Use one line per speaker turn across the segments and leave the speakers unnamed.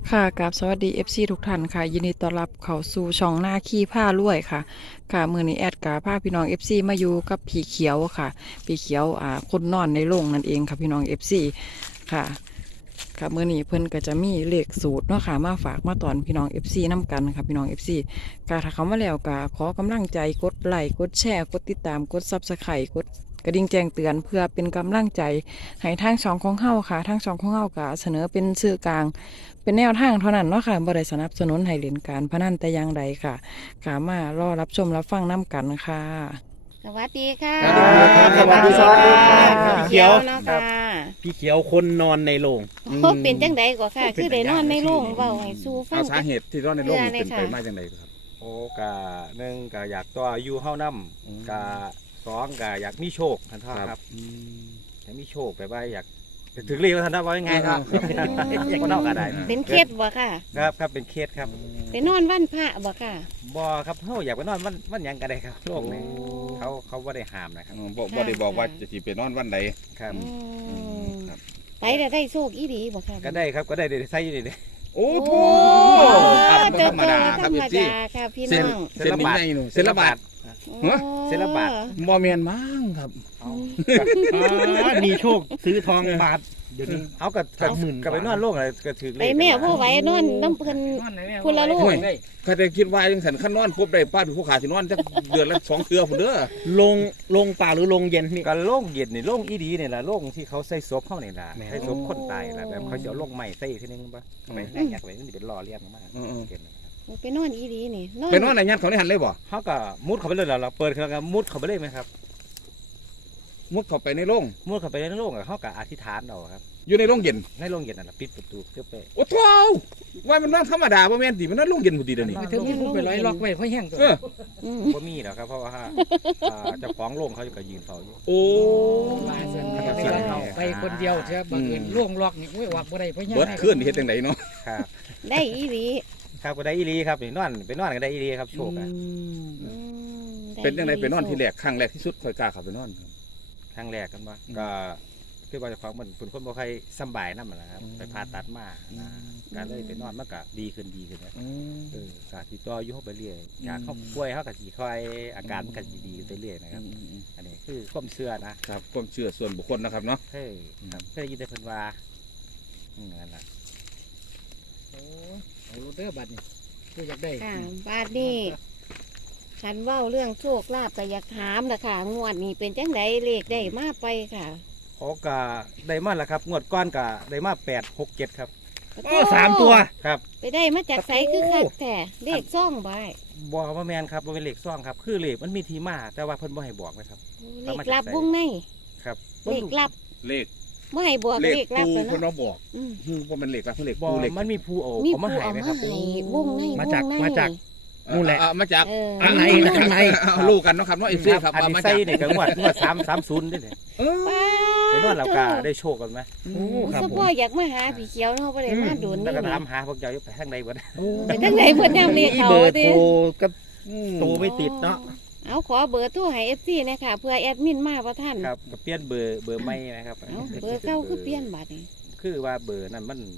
ค่ะกับสวัสดี FC ทุกท่านค่ะยินดีต้อนรับเข้าสู่ช่องหน้าขี้ผ้ารวยค่ะค่ะมื้อนี้แอดกาพาพี่น้อง FC มาอยู่กับพี่เขียวค่ะพี่เขียวคนนอนในโรงนั่นเองค่ะพี่น้อง FC ค่ะค่ะมื้อนี้เพิ่นก็จะมีเลขสูตรเนาะค่ะมาฝากมาตอนพี่น้อง FC นํกันค่ะพี่น้อง FC ค่ะถ้าเขามาแล้วก็ขอกำลังใจกดไลค์กดแชร์กดติดตามกด Subscribe กดกระดิ่งแจ้งเตือนเพื่อเป็นกำลังใจให้ทางช่องของเฮาค่ะทางช่องของเฮาก็เสนอเป็นสื่อกลาง เป็นแนวทางเท่านั้นเนาะค่ะบ่ได้สนับสนุนให้เล่นการพนันแต่อย่างใดค่ะค่ะมารอรับชมรับฟังน้ำกันค่ะ
สวัสดีค่ะ
สวัสดีครับ
พี่เขียวเนาะค่ะ
พี่เขียวคนนอนในโรง
โอ้เป็นจังใดกว่าค่ะ คือได้นอนในโรงเบาให้สู้ฟั
เอา
ง
สาเหตุที่ร้อนในโลก
เพื่อ
เป็น
เลย
ไป
ค่ะ
มาจังไดครับ
โอ้กะหนึ่งกะอยากตัวอายุเฮานำกะสองกะอยากมีโชคท่านท่าครับอยากมีโชคแบบว่าอยากถึงเรียกว่าท่านท่าว่ายังไงครับอยากก็นอกกะได้
เป็นเคสบ่ค่ะ
ครับเป็นเคสครับ
ไปนอนวันพระบ่ค่ะ
บ่ครับเฮาอยากไปนอนวันหยังก็ได้ครับโลกนี้เขาบ่ได้ห้ามนะครับ
บ่ได้บอกว่าจะสิไปนอนวันใด
ครับ
อืม
ครับ
ไปแต่ได้โชคอีดีบ่ค่ะ
ก็ได้ครับก็ได้ใส่อยู่นี่เด้
โอ้
โอ้
โหครับบ่
เติ
ธ
บ
รรม
โต
ดา
ธ
ค
ร
รับ
รม
พี่
ดาค่ะพี่
เส้น
น้อง
เส้นนี้ใหญ่หนูเส้นละบาท
โอ้
เส้นละบาท
บ่แม่นมั้งครับ
มีโชคซื้อทองบาทเดี๋ยวนี้
เอาก็ไปนอนโลกอะไรก็ถือเล
ไป
ข
แม่ผู้ไหว้นอนน้ำเพิ่นคนละลูก
โอ้ยข้าแต่คิดว่าจังซั่นคันนอนปุ๊บได้ป้าผู้ขาสินอนจักเดือนละ2เทื่อพุ่นเด้อ
ลงเปล่าหรือลงเย็นนี่
ก็โล่งเย็นนี่โล่งอีดีนี่ล่ะโล่งที่เขาใส่ศพเฮานี่ล่ะ
แม่น
ใส่ศพคนตายล่ะแบบเขาสิเอาโล่งใหม่ใส่อีกทีนึงบ่ไปแรกอยากไว้มันสิเป็นล้อเลียนมากเก็บนะครับ
ไปนอนอีดีนี่
ไปนอนในยัดเขาในหันเลยบ่
เขาก็มุดเข้าไปเลยเราเปิดแล้วก็มุดเข้าไปเลยไหมครับ
มุดเข้าไปในโรง
มุดเข้าไปในโรงอะเขาก็อธิษฐานเอาครับ
อยู่ในโรงเย็น
ในโรงเย็นนั่นแหละปิดประตูเพื่อไป
โอ้โธ่ว่ามันนอนธรรมดาบ่แม่นติมันนอนโรงเย็นพุ่นติเดี๋ยวนี้
ไปถึงลูกไปร้อยล็อกไว้
เออ
อืม
บ่มีหรอกครับเพราะว่าเจ้าของโรงเขาก็ยืนเฝ้าอยู่
โอ้
ว่าเส้นไปคนเดียวใช่ไหมบังเอิญล่วงล็อกนี่อุ้ยวักบ่ได้เพราะยัง
เบิดขึ้นเฮ็ดจังไดเนาะ
ครับ
ได้อีดี
ครับก็ได้อีรีครับนี่นอนไปนอนก็ได้อีรีครับโชคอะ
อืมด้
เป็นจังไดไปนอนที่
โชค
แรกครั้งแรกที่สุดค่อยกล้าเข้าไปนอนครับ
ครั้งแรกกันว่าก็คือว่าเจ้าของมันเป็นคนบ่ค่อยสำบายนำแหละครับไปผ่าตัดมานะก็เลยไปนอนมันก็ดีขึ้นนะกะสิต่ออยู่เฮาไปเรื่อยอยากเขาป่วยเฮาก็สิค่อยอาการมันก็สิดีไปเรื่อยนะครับ อันนี้คือความเชื่อนะครับ
ความเชื่อส่วนบุคคลนะครับเนาะ
เฮ้ยครับเคยได้ยินแต่เพิ่นว่านั่นล่ะ
โอ้เอาโรเดอร์บัตรนี่ผู้อยากได้
ค่ะบาดนี้ฉันเว้าเรื่องโชคลาภก็อยากถามนะค่ะงวดนี้เป็นจังไดเลขได้มาไปค่ะ
โอ้ก็ได้มาแล้วครับงวดก้อนก็ได้มา8 6 7ครับ
โอ้3 ตัว
ครับ
ไปได้มาจากไสคือคักแต่เลขซ่องใบ
บ่ว่าแม่นครับบ่เป็นเลขซ่องครับ คือเลขมันมีที่มาแต่ว่าเพิ่นบ่ให้บอกนะครับ
เลขลับวงใน
ครับ
เลขลับ
เลข
ไม่ให้บอกเลขลับ
ปู
แล้ว
เพิ่น
เนาะ
มาบอก
อืม
ว่ามันเลขลับเพิ่นเลข
บ่
ปูเลข
มันมีผู้เอา
มี
เอามา
ผู้
ให้
เอา
ไหม
มา
ครับ
ให้วงใน
มาจาก
วงใน
มาจาก นู่นแหละ
มาจาก
เออ
ข้างในข้างใน
รู้กันเนาะครับเนาะ FC ครับ
อัน
ว่า
นี้
มา
ใส่
จาก
นี่ก็งวด330ได้เลย
เออ
ป้า
ไปนอนแล้วก็ได้โชคกันไหม
โอ้ครับ
ส
ผม
พ่ออยากมาหาพี่เขียวเนาะบ่ได้มาโดน
แล้ว
นี่
ก็ถามหาพวกเจ้าอยู่ไปทางใดบ่
ไปทางไหนเพิ่นนำเลข
นี่
เขา
เบอร์
ติ
โทรกับโทรไม่ติดเนาะ
เอาขอเบอร์โทรให้ FC เนี่ยค่ะเพื่อแอดมินมาบ่ทัน
ครับก็เปลี่ยนเบอร์ใหม่นะครับ
เอาเบอร์เก่าคือเปลี่ยนบัดนี้
คือว่าเบอร์นั้นมัน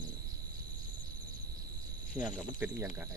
เอียงกับมันเป็นเอียงกับไอ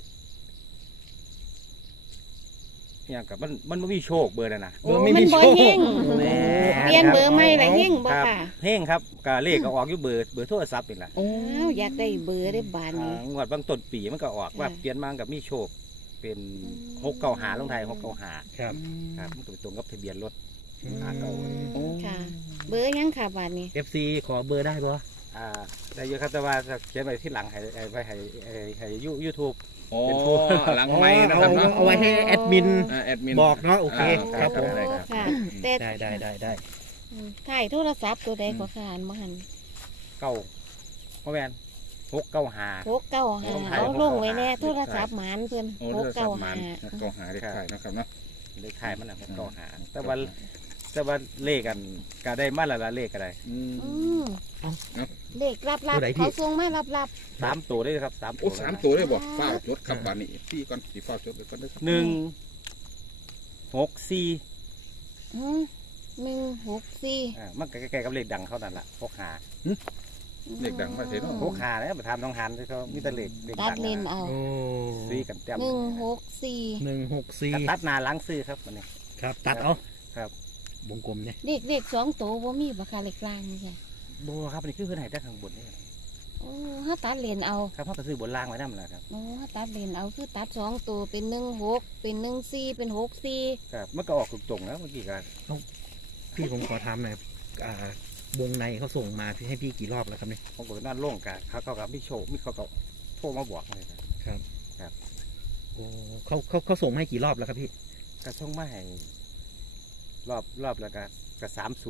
เอียงกับมันไม่มีโชคเบอร์นั่นนะ
โอ้มันบ่เฮง
แม่
เปลี่ยนเบอร์ใหม่ละเฮงบ่
ครับ
ค่ะ
เฮงครับกเลขก็ออกอยู่เบอร์โทรศัพท์นี่แหละ
อ้าวอยากได้เบอร์ได้บาดนี้
งวดบางต้นปีมันก็ออกว่า
ค่ะ
เปลี่ยนมากับมีโชค เป็น
อืม
695ลงไทาย695
ครับ
ครับมันก็ไปตรงกับทะเบียนรถ หาเก่า
ค่ะ เบอร์ยังค่ะบาดนี้
FC ขอเบอร์ได้ปะ
ได้เยอะครับแต่ว่าเขียนไว้ที่หลังให้ยูทูบ
โอ้หลังไม้นะครับเนาะ
เอาไว้ให้แอดมิน
แอดมิน
บอกเนาะโอเค
ครับ
ผม
ได้ครับ
ค่ะแต่
ได้
ถ่ายโทรศัพท์ตัวใดก็ค่ะอันบ่หัน
เก้าเพราะแมน695
695เอาลงไว้แน่โทรศัพท์หมานเพิ่น
โอ้เลือดสับมัน
695
ก็หาได้ขายนะครับเนาะ
เลขท้ายมันน่ะ695แต่ว่าเลขกันก็ได้มาและละเลขอะไร
อืมเลขลับๆเขาส่งมาลับ
3ตัวได้ครับ3
โอ้3ตัวได้บ่ฟ้าวจดครับบานนี้พี่ก่อนสิฟ้าวจดไปก่อนเด้อครับ
164
ๆ164
มันใกล้ๆกับเลขดังเขานั่นล่ะ65
เด็กดังมาใส่เนาะ
โคขาแล้วมาทำน้องหันที่เขามีแต่เหล็ก
ตัดเลนเอา
โอ้
ซีกันแต้ม
164
164
ก็ตัดหนาล้างซื้อครับมันนี่
ครับตัดเอา
ครับ
วงกลมเนี่ย
เลข2ตัวบ่มีบ่ค่ะเลขกลางนี่จ้ะ
โบครับอันนี้คือเพื่อนไหนได้ข้างบนนี่
โอ้เฮาตัดเลนเอา
ครับเขาก็ซื้อบนล่างไว้นั่นแหละครับ
โอ้เฮาตัดเลนเอาคือตัด2ตัวเป็น16เป็น14เป็น64
ครับมันก็ออกตรงๆแล้วเมื่อกี้กัน
พี่ผมขอถามหน่อยวงในเขาส่งมาให้พี่กี่รอบแล้วครับเนี่ย
ผมก็นั่นโล่งกันเขากับมิโชคมิเขาก็โทรมาบอกเลยครับ
โอ้เขาส่งมาให้กี่รอบแล้วครับพี่
ก็ส่งมาให้รอบแล้วก็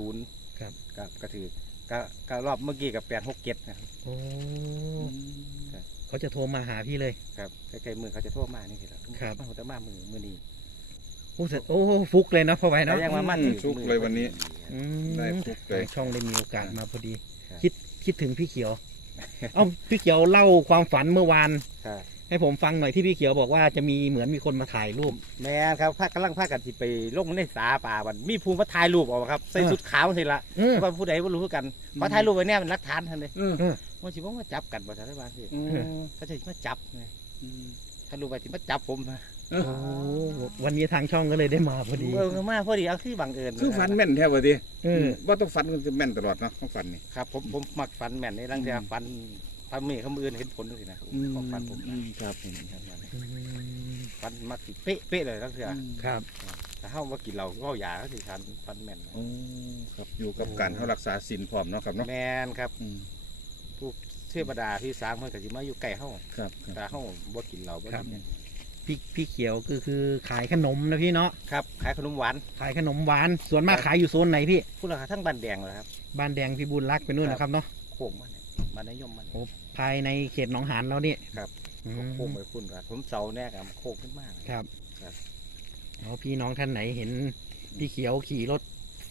30
ครับ
ก็ถือก็รอบเมื่อกี้กับ867นะครับ
โอ้
ครับ
เขาจะโทรมาหาพี่เลย
ครับใกล้ๆมือเขาจะโทรมานี่สิครับ
ครับ
มาหัวตะมามือนี้
โอ้แต่โอ้ฟุกเลยเนาะพ่อไว้เนาะ
แล้วยังมาถึง
ชุกเลยวันนี้
อืม
ได้ฟุกเลย
ช่องได้มีโอกาสมาพอดี
ครับ
คิดถึงพี่เขียว เอ้าพี่เขียวเล่าความฝันเมื่อวาน
ครับ
ให้ผมฟังหน่อยที่พี่เขียวบอกว่าจะมีเหมือนมีคนมาถ่ายรูป
แม่นครับกำลังพากันสิไปลงในสาป่าวันมีภูมิมาถ่ายรูปออกครับใส่ชุดขาวสิละ
อืม
ว่าผู้ใดบ่รู้คือกันขอถ่ายรูปไว้เนี่ยเป็นหลักฐานทันเลย
อืม
ว่าสิบ่มาจับกันบ่ทันได้ว่าสิ
อืม
เขาจะมาจับไงถ่ายรูปไว้สิมาจับผมนะ
โอ้วันนี้ทางช่องก็เลยได้มาพอดี
เออมาพอดีเอาคือบังเอิญ
คือฟันแม่นแท้บ่ดิ
เออ
ว่าต้องฟันมันจะแม่นตลอดเนาะต้องฟันนี่
ครับผมมักฟันแม่นในรังเทียฟันมีคำอื่นเห็นผลดูสินะของฟันผมนะครับ ฟันมักสิเป๊ะเลยรังเทีย
ครับ
แต่เฮาว่ากินเหล้าเว้ายาเขาสิฟันแม่น
โอ้ครับอยู่กับการเขารักษาศีลพร้อมเนาะครับเนาะ
แม่นครับ
อืม
ผู้เทวดาที่สร้างเพิ่นก็สิมาอยู่ใกล้เฮา
ครับ
แต่เฮาบ่กินเหล้าบ่
ครับ
กินหยัง
พี่เขียวคือขายขนมนะพี่เนาะ
ครับขายขนมหวาน
ขายขนมหวานส่วนมากขายอยู่โซนไหนพี่
ผู้ราคาทั้งบ้านแดงเลยครับ
บ้านแดงพิบูลรักษ์ไปนู่นนะครับเนาะ
โค้งมันเนี่ยบ้านนิยมมัน
โอ้ภายในเขตหนองหานแล้วนี่
ครับ
อืม
โค้งไปพุ่นครับผมเสาแน่กับโค้งขึ้นมาก
ครับ
ครับ
อ๋อพี่น้องท่านไหนเห็นพี่เขียวขี่รถ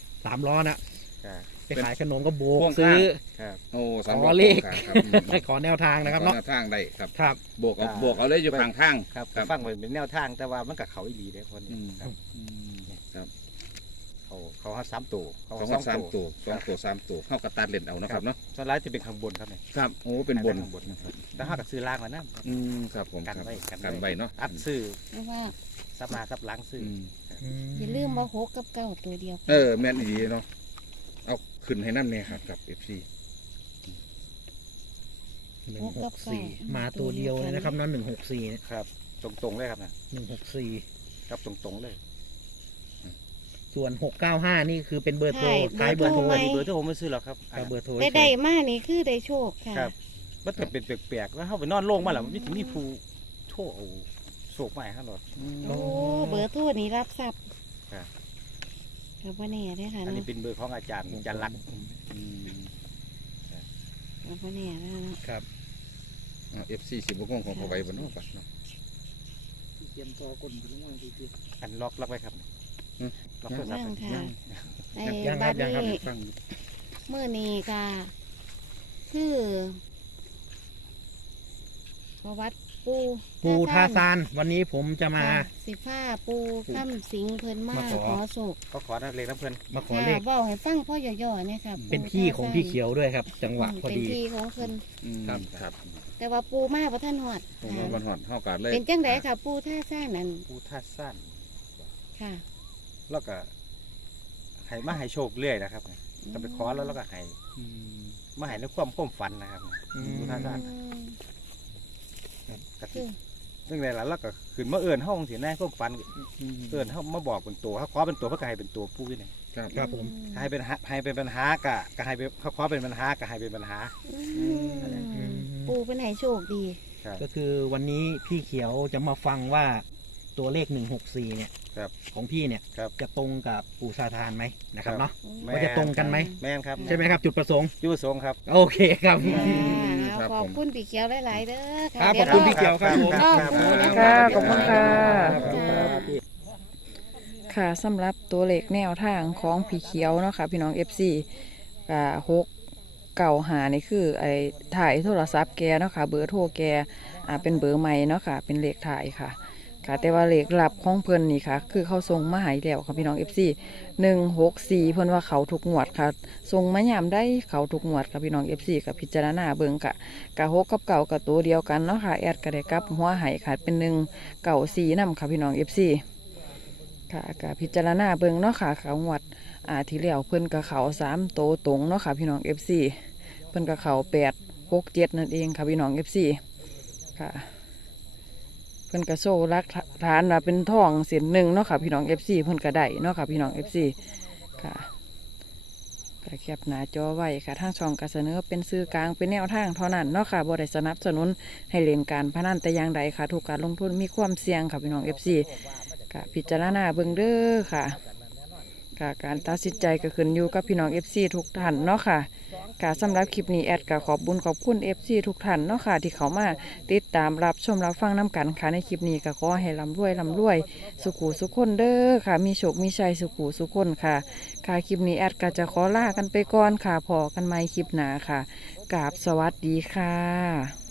3 ล้อนะ
ครับ
ไปขายขนมก็โบก
พ่วงข้าง
ซื้อ
ครับ
โอ้สาม
ขอเลข
ครับ
ขอแนวทางนะครับเนาะ
ขอแวทางได้ครับ
ครับ
บวกเอาเลยอยู่ข้างทาง
ครับ
ครับ
ฟังไว้เป็นแนวทางแต่ว่ามันกับเขาอีหลีเด้อคน
อื
นี้
ม
ครับ
ครับ
เขาหา3ตัวเขา
สอง
สอง
สาม
ตัว
ตัว2ตัว3ตัวเข้ากระตัดเล่นเอาเนาะครับเนาะ
ส่วนร้ายจะเป็นข้างบนครับเนี่ย
ครับโอ้เป็นบน
ข้างบนแต่ห้ากับซื้อล่างมานะ
อืมครับผม
กัน
ครับ
ไว้
กันไว้เนาะ
อัดซื้อ
เพราะว่า
ซับหน้าซับหลังซื้อ
อืม
อย่าลืมว่า6กับ9ตัวเดียว
แม่นดีเนาะเอาขึ้นให้นั่นเนี่ยครับกับ FC
164มาตัวเดียวเลยนะครับเนาะ164เนี่ย
ครับ ตรงๆเลยครับนะ
164
ครับตรงๆเลย
ส่วน 695 นี่คือเป็นเบอร์โทรท้ายเบอร์โทร
อันนี้เบอร์ที่ผมไม่ซื้อหรอกครับ
กับเบอร์โทร
ได้มานี่คือได้โชคค่ะ
ครับมันจะเป็นแปลกๆแล้วเข้าไปนอนโล่งมาแล้วมันจะมีผู้โชว์เอาโศกใหม่ครับหรอ
โอ้เบอร์โทรนี่รับทรัพย์
ครับ
ครับว่าแน่ได้อค่ะ
อันนี้
เนาะ
เป็นเบอร์ของอาจารย์ลักษณ์
ครับว่าแน่แล้วเนาะ
ครับ
FC สิบวงของเขาไว้บนนู้นปะเนาะ
เตรียมตัวคนถึงว่าดี
อันล็อกไว้ครับ
อืม
ล็อกโทรศัพ
นั่
ท์
ง
ไว้
ค่ะใน
ยังค
บ้า
รับ
น
ยังครับ
นี้
ฟัง
เมื่อนี้ก็คือประวัติปู
ปูทาซานวันนี้ผมจะมา
ค่ะสิผ้าปูข้ามสิงเพิ่นมา
มาขอ
ขอโศก
ก็ขอนักเลงน้ำเพลิน
มาขอ
ค่ะ
เลข
เว้าให้ฟังพ่อย่อๆเนี่ยค่ะ
เป็นที่ของพี่เขียวด้วยครับ จังหวะพอ
เป็น
ดี
ที่ของเพิ่น
ครับ
ครับ
แต่ว่าปูมาบ่ทันฮอด
ผม
ค่ะ
ว่ามันหอดเข้ากันเลย
เป็นจังไดค่ะปูท่าซ่านนั่น
ผู้ท่าสั้น
ค่ะ
แล้วก็ให้มาให้โชคเรื่อยนะครับก็ไปขอแล้วก็ให้มาให้ในความฝันนะครับ
อืม
ผู้ท่าสั้น
อืม
ก็
คือ
ซึ่งในหลังแล้วก็ขึ้นมาเอื่นห้องสิแน่ความฝันเอื่นเขามาบอกเป็นตัวเขาขอเป็นตัวเพื่อให้เป็นตัวผู้นี่
ครับ
ครับผม
ให้เป็นปัญหากะให้เป็นเขาขอเป็นปัญหากะให้เป็นปัญหา
อืมปูเป็นให้โชคดี
ก็คือวันนี้พี่เขียวจะมาฟังว่าตัวเลข164เนี่ย
ครับ
ของพี่เนี่ย
ครับ
จะตรงกับปู่ซาทานไหมนะครับ
ครับ
เนาะ
แม่
ว่าจะตรงกันไหม
แม่นครับ
ใช่ไหมครับ จุดประสงค์
ยูสงครับ
โอเคครับ
ค่ะขอบคุณพี่เขียวหลายๆเด้อ
ค
ค่ะ
รับขอบคุณพี่เขียวครับผม
ค่ะขอบคุณค่ะ
ค่ะ
ค่ะสำหรับตัวเลขแนวทางของผีเขียวเนาะค่ะพี่น้อง FC 695นี่คือไอ้ถ่ายโทรศัพท์แกเนาะค่ะเบอร์โทรแกเป็นเบอร์ใหม่เนาะค่ะเป็นเลขถ่ายค่ะค่ะแต่ว่าเลขลับของเพิ่นนี่ค่ะ คือเขาส่งมาให้แล้วค่ะพี่น้อง FC 164เพิ่นว่าเขาทุกงวดค่ะส่งมายามได้เขาทุกงวดค่ะพี่น้อง FC กับพิจารณาเบิ่งค่ะกะ6กับเก่ากับตัวเดียวกันเนาะค่ะแอดก็ได้กลับหัวให้ค่ะเป็น194นำค่ะพี่น้อง FC ค่ะกะพิจารณาเบิ่งเนาะค่ะเขางวดที่แล้วเพิ่นกับเขา3โตวตรงเนาะค่ะพี่น้อง FC เพิ่นกับเขา8 6 7นั่นเองค่ะพี่น้อง FC ค่ะเพิ่นก็โซ่รักฐานว่าเป็นทองเส้นหนึ่งเนาะค่ะพี่น้อง FC เพิ่นก็ได้เนาะค่ะพี่น้อง FC ค่ะก็แคปหน้าจอไว้ค่ะทางช่องก็เสนอเป็นสื่อกลางเป็นแนวทางเท่านั้นเนาะค่ะบ่ได้สนับสนุนให้เล่นการพนันแต่อย่างใดค่ะทุกการลงทุนมีความเสี่ยงค่ะพี่น้อง FC ค่ะพิจารณาเบิ่งเด้อค่ะค่ะการตัดสินใจก็ขึ้นอยู่กับพี่น้อง FC ทุกท่านเนาะค่ะค่ะสำหรับคลิปนี้แอดก็ขอบบุญขอบคุณ FC ทุกท่านเนาะค่ะที่เขามาติดตามรับชมรับฟังน้ำกันค่ะในคลิปนี้ก็ขอให้ร่ำรวยสุขุสุขคนเด้อค่ะมีโชคมีชัยสุขุสุขคนค่ะค่ะคลิปนี้แอดก็จะขอลากันไปก่อนค่ะพอกันใหม่คลิปหน้าค่ะกราบสวัสดีค่ะ